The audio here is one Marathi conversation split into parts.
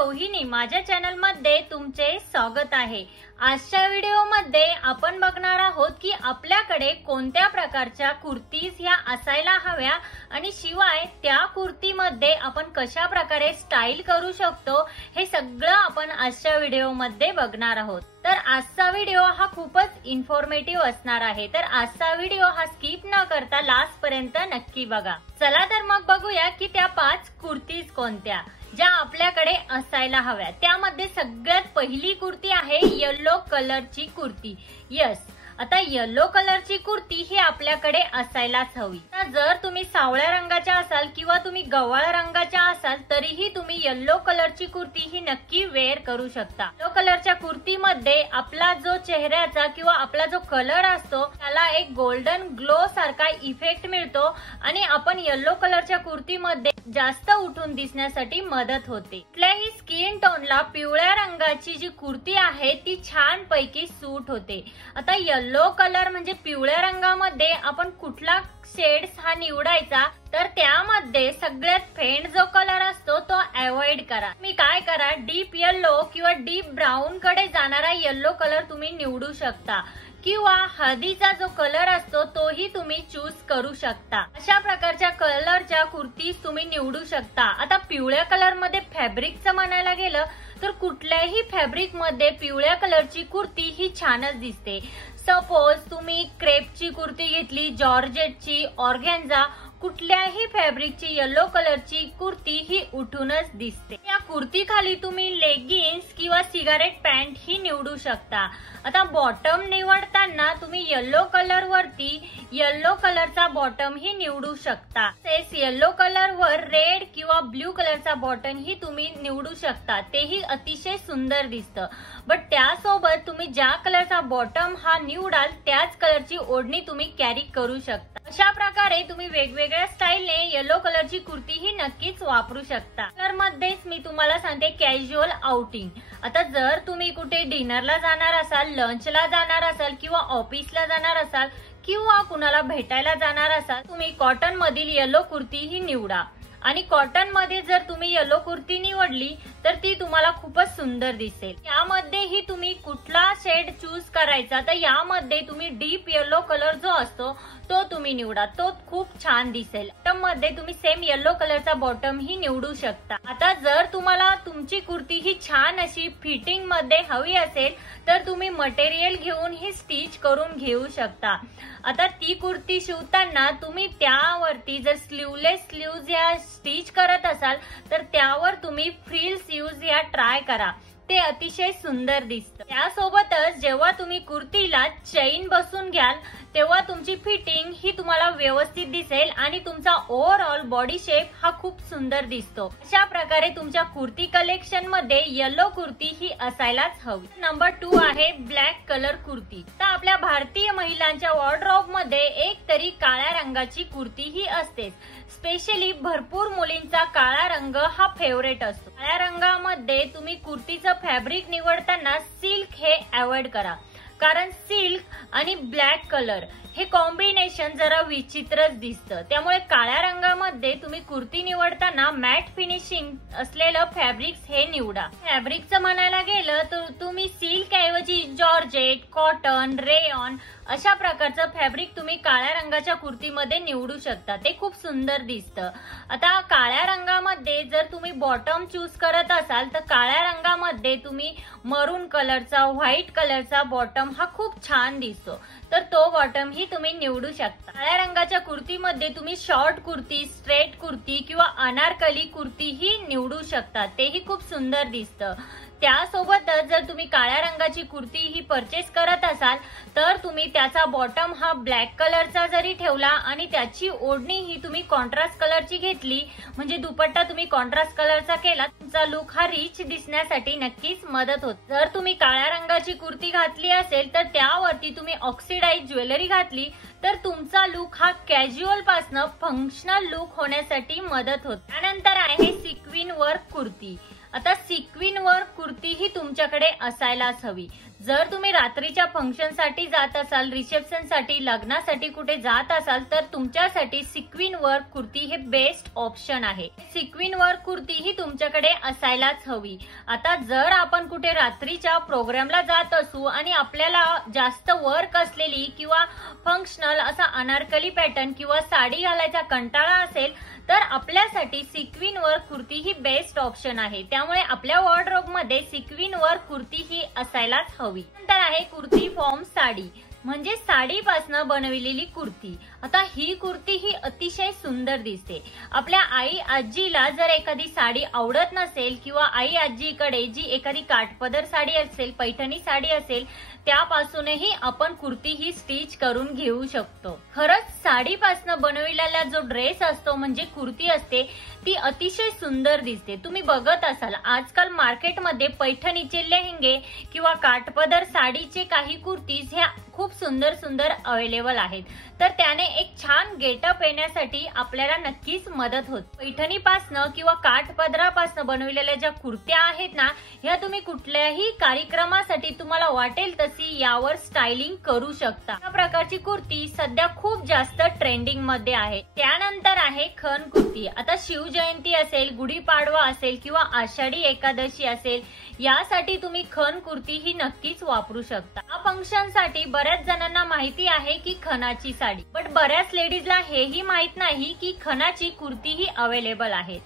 रोहिणी माझ्या चॅनल मध्ये तुमचे स्वागत आहे। आजच्या व्हिडिओ मध्ये आपण बघणार आहोत की आपल्याकडे कोणत्या प्रकारच्या कुर्तीज ह्या असायला हव्या आणि शिवाय त्या कुर्ती मध्ये आपण कशा प्रकारे स्टाईल करू शकतो हे सगळं आपण आजच्या व्हिडिओ मध्ये बघणार आहोत। तर आजचा व्हिडिओ हा खूपच इन्फॉर्मेटिव्ह असणार आहे, तर आजचा व्हिडिओ हा स्किप न करता लास्ट पर्यंत नक्की बघा। चला तर मग बघूया की त्या 5 कुर्तीज कोणत्या ज्या आपल्याकडे असायला हव्या। त्यामध्ये सगळ्यात पहिली कुर्ती आहे येलो कलरची कुर्ती। यस, आता येलो कलरची कुर्ती ही आपल्याकडे असायलाच हवी। जर तुम्ही सावळ्या रंगाच्या असाल किंवा तुम्ही गव्हाळ रंगाच्या असाल तरीही तुम्ही येलो कलरची कुर्ती ही नक्की वेअर करू शकता। येलो कलरच्या कुर्तीमध्ये आपला जो चेहऱ्याचा किंवा आपला जो कलर असतो त्याला एक गोल्डन ग्लो सारखा इफेक्ट मिळतो आणि आपण येलो कलरच्या कुर्तीमध्ये जास्त उठून दिसण्यासाठी मदत होते। कुठल्याही स्किन टोनला पिवळ्या रंगाची जी कुर्ती आहे ती छान पैकी सूट होते। आता येलो कलर म्हणजे पिवळ्या रंगामध्ये आपण कुठला शेड्स हा निवडायचा, तर त्यामध्ये सगळ्यात फेंट जो कलर असतो तो अवॉइड करा। तुम्ही काय करा, डीप येलो किंवा डीप ब्राऊन कडे जाणारा येलो कलर तुम्ही निवडू शकता किंवा हळदीचा जो कलर असतो तोही तुम्ही चूज करू शकता। अशा प्रकारच्या कलरच्या कुर्तीज तुम्ही निवडू शकता। आता पिवळ्या कलर मध्ये फॅब्रिकचं म्हणायला गेलं तर कुठल्याही फॅब्रिक मध्ये पिवळ्या कलरची कुर्ती ही छानच दिसते। सपोज तुम्ही क्रेपची कुर्ती घेतली, जॉर्जेटची, ऑर्गेन्झा, कुठल्याही फॅब्रिकची येलो कलरची कुर्ती ही उठूनच दिसते। या कुर्ती खाली तुम्ही लेगिन्स किंवा सिगारेट पॅन्ट ही निवडू शकता। आता बॉटम निवडताना तुम्ही येलो कलर वरती येलो कलरचा बॉटम ही निवडू शकता। तसेच येलो कलर वर रेड किंवा ब्ल्यू कलरचा बॉटम ही तुम्ही निवडू शकता, तेही अतिशय सुंदर दिसतं। बट त्यासोबत तुम्ही ज्या कलरचा बॉटम हा निवडाल त्याच कलरची ओढणी तुम्ही कॅरी करू शकता। अशा प्रकारे तुम्ही वेगवेगळ्या स्टाईलने येलो कलरची कुर्ती ही नक्कीच वापरू शकता। कलर मध्येच मी तुम्हाला सांगते कॅज्युअल आउटिंग। आता जर तुम्ही कुठे डिनरला जाणार असाल, लंचला जाणार असाल किंवा ऑफिसला जाणार असाल किंवा कुणाला भेटायला जाणार असाल, तुम्ही कॉटन मधील येलो कुर्ती ही निवडा आणि कॉटन मध्ये जर तुम्ही येलो कुर्ती निवडली तर ती तुम्हाला खूपच सुंदर दिसेल। यामध्येही तुम्ही कुठला शेड चूज करायचा, तर यामध्ये तुम्ही डीप येलो कलर जो असतो तो तुम्ही निवडा, तो खूप छान दिसेल। बॉटम मध्ये तुम्ही सेम येलो कलरचा बॉटम ही निवडू शकता। आता जर तुम्हाला तुमची कुर्ती ही छान अशी फिटिंग मध्ये हवी असेल तर तुम्ही मटेरियल घेऊन ही स्टिच करून घेऊ शकता। आता ती कुर्ती शिवताना तुम्ही त्यावरती जर स्लीवलेस स्लीव्ज या स्टिच करत असाल तर त्यावर तुम्ही फ्रिल्स यूज या ट्राय करा, ते अतिशय सुंदर दिसतं। त्यासोबतच जेव्हा तुम्ही कुर्तीला चेन बसून घ्याल तेव्हा तुमची फिटिंग ही तुम्हाला व्यवस्थित दिसेल आणि तुमचा ओव्हरऑल बॉडी शेप हा खूप सुंदर दिसतो। अशा प्रकारे तुमच्या कुर्ती कलेक्शन मध्ये येलो कुर्ती ही असायलाच हवी। नंबर 2 आहे ब्लॅक कलर कुर्ती। तर आपल्या भारतीय महिलांच्या वॉर्डरोब मध्ये एक तरी काळ्या रंगाची कुर्ती ही असतेच। स्पेशली भरपूर मुलींचा काळा रंग हा फेवरेट असतो। काळ्या रंगामध्ये तुम्ही कुर्तीचं फॅब्रिक निवडताना सिल्क हे अवॉइड करा, कारण सिल्क आणि ब्लॅक कलर हे कॉम्बिनेशन जरा विचित्रच दिसतं। त्यामुळे काळ्या रंगामध्ये तुम्ही कुर्ती निवडताना मॅट फिनिशिंग असलेलं फॅब्रिक्स हे निवडा। फॅब्रिकचं म्हणायला गेलं तर तुम्ही सिल्क ऐवजी जॉर्जेट, कॉटन, रेयॉन अशा प्रकारचं फॅब्रिक तुम्ही काळ्या रंगाच्या कुर्तीमध्ये निवडू शकता, ते खूप सुंदर दिसतं। आता काळ्या रंगामध्ये जर तुम्ही बॉटम चूज करत असाल तर काळ्या रंगामध्ये तुम्ही मरून कलरचा, व्हाईट कलरचा बॉटम हा खूप छान दिसतो, तर तो बॉटम ही तुम्ही निवडू शकता। काळ्या रंगाच्या कुर्तीमध्ये तुम्ही शॉर्ट कुर्ती, स्ट्रेट कुर्ती किंवा अनारकली कुर्ती ही निवडू शकता, तेही खूप सुंदर दिसतं। त्यासोबतच जर तुम्ही काळ्या रंगाची कुर्ती ही परचेस करत असाल तर तुम्ही त्याचा बॉटम हा ब्लॅक कलरचा जरी ठेवला आणि त्याची ओढणी ही तुम्ही कॉन्ट्रास्ट कलरची घेतली, म्हणजे दुपट्टा तुम्ही कॉन्ट्रास्ट कलरचा केला, तुमचा लुक हा रिच दिसण्यासाठी नक्कीच मदत होते। जर तुम्ही काळ्या रंगाची कुर्ती घातली असेल तर त्यावरती तुम्ही ऑक्सिडाइज ज्वेलरी घातली तर तुमचा लुक हा कॅज्युअल पासून फंक्शनल लुक होण्यासाठी मदत होते। त्यानंतर आहे सिक्विन वर्क कुर्ती। आता सिक्विन वर्क कुर्ती ही तुमच्याकडे असायलाच हवी। जर तुम्ही रात्रीच्या फंक्शन साठी जात असाल, रिसेप्शन साठी, लग्नासाठी कुठे जात असाल तर तुमच्यासाठी सिक्विन वर्क कुर्ती हे बेस्ट ऑप्शन आहे। सिक्विन वर्क कुर्ती ही तुमच्याकडे असायलाच हवी। आता जर आपण कुठे रात्रीच्या प्रोग्रामला जात असू आणि आपल्याला जास्त वर्क असलेली किंवा फंक्शनल असा अनारकली पॅटर्न किंवा साडी घालायचा कंटाळा असेल तर आपल्यासाठी सिक्विन वर्क कुर्ती ही बेस्ट ऑप्शन आहे। त्यामुळे आपल्या वॉर्डरोब मध्ये सिक्विन वर्क कुर्ती ही असायलाच हवी। नंतर आहे कुर्ती फॉर्म साडी, म्हणजे साडीपासून बनविलेली कुर्ती। आता ही कुर्ती ही अतिशय सुंदर दिसते। आपल्या आई आजीला जर एखादी साडी आवडत नसेल किंवा आई आजीकडे जी एखादी काठपदर साडी असेल, पैठणी साडी असेल, त्यापासूनही आपण कुर्ती ही स्टिच करून घेऊ शकतो। खरंच साडीपासून बनविलेला जो ड्रेस असतो म्हणजे कुर्ती असते ती अतिशय सुंदर दिसते। तुम्ही बघत असाल आजकाल मार्केटमध्ये पैठणीचे लेहंगे किंवा काठपदर साडीचे काही कुर्तीज ह्या खूप सुंदर सुंदर अवेलेबल आहेत, तर त्याने एक छान गेटअप येण्यासाठी आपल्याला नक्कीच मदत होते। पैठणीपासून किंवा काठपदरापासून बनवलेल्या ज्या कुर्त्या आहेत ना, ह्या तुम्ही कुठल्याही कार्यक्रमासाठी तुम्हाला वाटेल तशी यावर स्टायलिंग करू शकता। या प्रकारची कुर्ती सध्या खूप जास्त ट्रेंडिंग मध्ये आहे। त्यानंतर आहे खण कुर्ती। आता शिवजयंती असेल, गुढीपाडवा असेल किंवा आषाढी एकादशी असेल, यासाठी तुम्ही खण कुर्ती ही नक्कीच वापरू शकता। या फंक्शन साठी बऱ्याच जणांना माहिती आहे की खणाची साडी, बट बऱ्याच लेडीजला हेही माहित नाही की खणाची कुर्ती ही अवेलेबल आहे।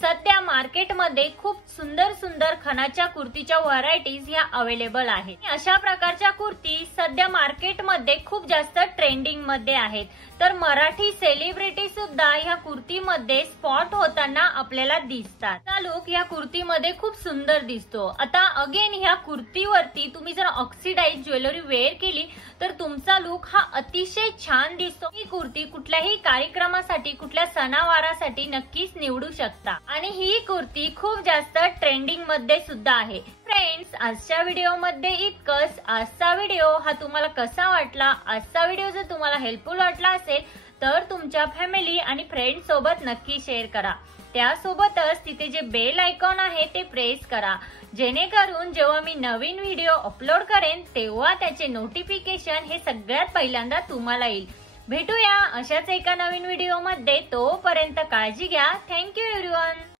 सध्या मार्केटमध्ये खूप सुंदर सुंदर खणाच्या कुर्तीच्या व्हरायटीज ह्या अवेलेबल आहेत। अशा प्रकारच्या कुर्ती सध्या मार्केटमध्ये खूप जास्त ट्रेंडिंग मध्ये आहेत, तर मराठी सेलिब्रिटी सुद्धा ह्या कुर्तीमध्ये स्पॉट होताना आपल्याला दिसतात। हा लुक ह्या कुर्तीमध्ये खूप सुंदर दिसतो। आता अगेन ह्या कुर्तीवरती तुम्ही जर ऑक्सिडाइज ज्वेलरी वेअर केली तर तुमचा लुक हा अतिशय छान दिसतो। ही कुर्ती कुठल्याही कार्यक्रमासाठी, कुठल्या सणावारासाठी नक्कीच निवडू शकता आणि ही कुर्ती खूप जास्त ट्रेंडिंग मध्ये सुद्धा आहे। फ्रेंड्स, आजच्या व्हिडिओमध्ये इतकंच। आजचा व्हिडिओ हा तुम्हाला कसा वाटला? आजचा व्हिडिओ जर तुम्हाला हेल्पफुल वाटला असेल तर तुमच्या फॅमिली आणि फ्रेंड सोबत नक्की शेअर करा। त्यासोबतच तिथे जे बेल आयकॉन आहे ते प्रेस करा, जेणेकरून जेव्हा मी नवीन व्हिडिओ अपलोड करेन तेव्हा त्याचे नोटिफिकेशन हे सगळ्यात पहिल्यांदा तुम्हाला येईल। भेटूया अशाच एका नवीन व्हिडिओमध्ये, तोपर्यंत काळजी घ्या। Thank you everyone.